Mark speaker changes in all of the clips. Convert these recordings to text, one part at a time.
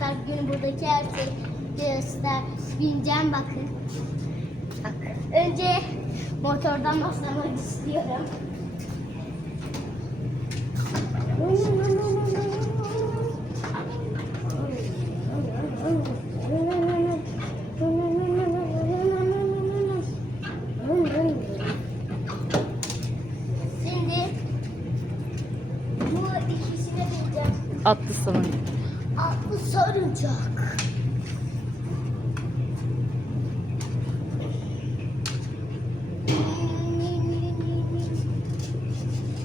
Speaker 1: arkadaşlar bugün buradaki her şeyi göster bineceğim bakın. Bak. Önce motordan başlamak istiyorum. Şimdi bu ikisine bineceğim.
Speaker 2: Atlı salon.
Speaker 1: Atlı sarıncak.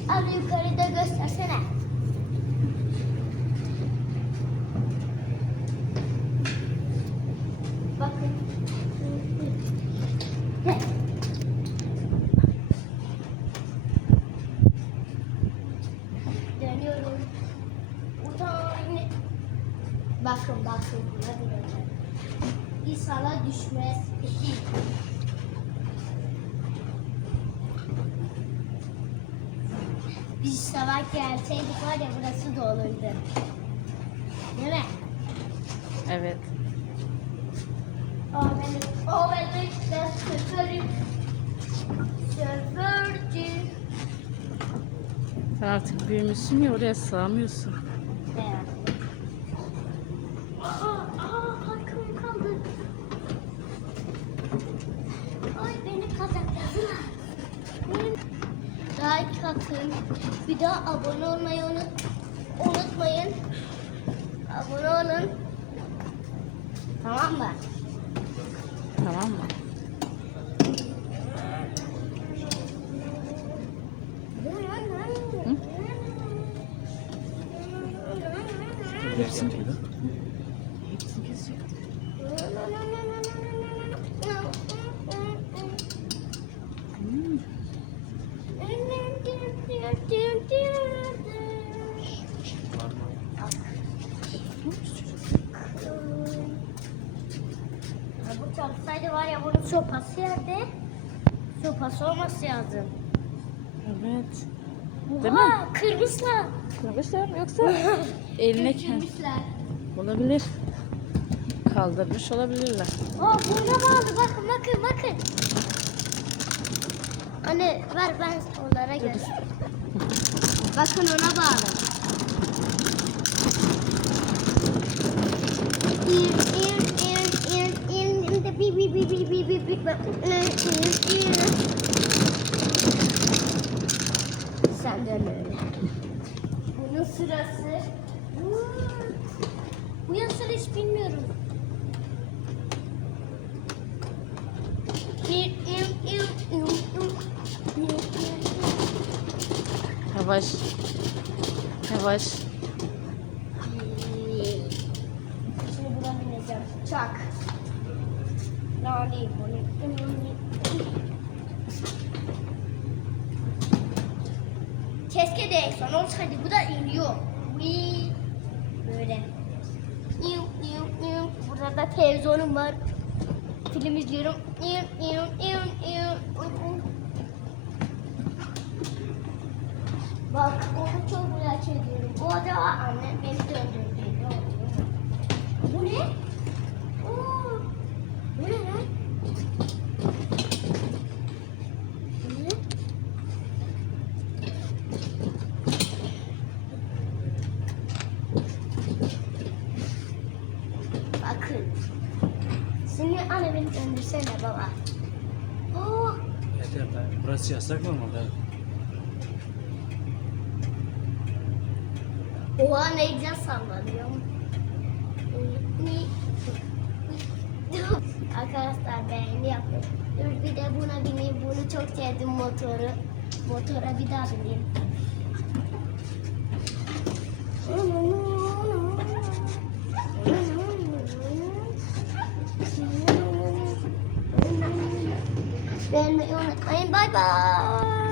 Speaker 1: Abi yukarıda göstersene. Buna bineceğim. İnşallah düşmez. Biz sabah gelseydik var ya burası doluydu. Değil mi?
Speaker 2: Evet.
Speaker 1: O benim, o benim de şoförüm. Şoförcü.
Speaker 2: Sen artık büyümüşsün ya oraya sığamıyorsun.
Speaker 1: Evet. Aa, aa, arkamı kaldı. Ay beni kazandılar. Benim... Like atın. Bir daha abone olmayı unut, unutmayın. Abone olun. Tamam mı?
Speaker 2: Tamam mı? Hı? Hepsini bunun sopası yerde. Sopası olması lazım. Evet. Değil mi?
Speaker 1: Oha, kırmışlar.
Speaker 2: Kırmışlar mı yoksa eline kend
Speaker 1: Kırmışlar.
Speaker 2: olabilir. Kaldırmış olabilirler.
Speaker 1: Aa burada bağlı bakın bakın bakın. Anne ver ben onlara göster. Bakın ona bağlı. İr Sen dön öyle. Bunun sırası. Bu yasını hiç bilmiyorum.
Speaker 2: Yavaş. Yavaş.
Speaker 1: Şimdi buna bineceğim. Çak. Nani bunu. Keşke de ekran olsaydı. Bu da iniyor. Wii. Böyle. İyu, iyu, iyu. Burada da televizyonum var. Film izliyorum. İyu, iyu, iyu, iyu. Bak onu çok merak ediyorum. O da annem beni döndürdü. Bu ne? Oo, bu ne lan? Bu ne? Bakın. Şimdi anne beni döndürsene baba. Oo,
Speaker 3: Yeter be. Burası yasak mı ama be?
Speaker 1: Oha ne güzel sallanıyor. Arkadaşlar beğeni yapın. Dur bir de buna bineyim. Bunu çok sevdim motoru. Motora bir daha bineyim. beğenmeyi unutmayın. bye bye.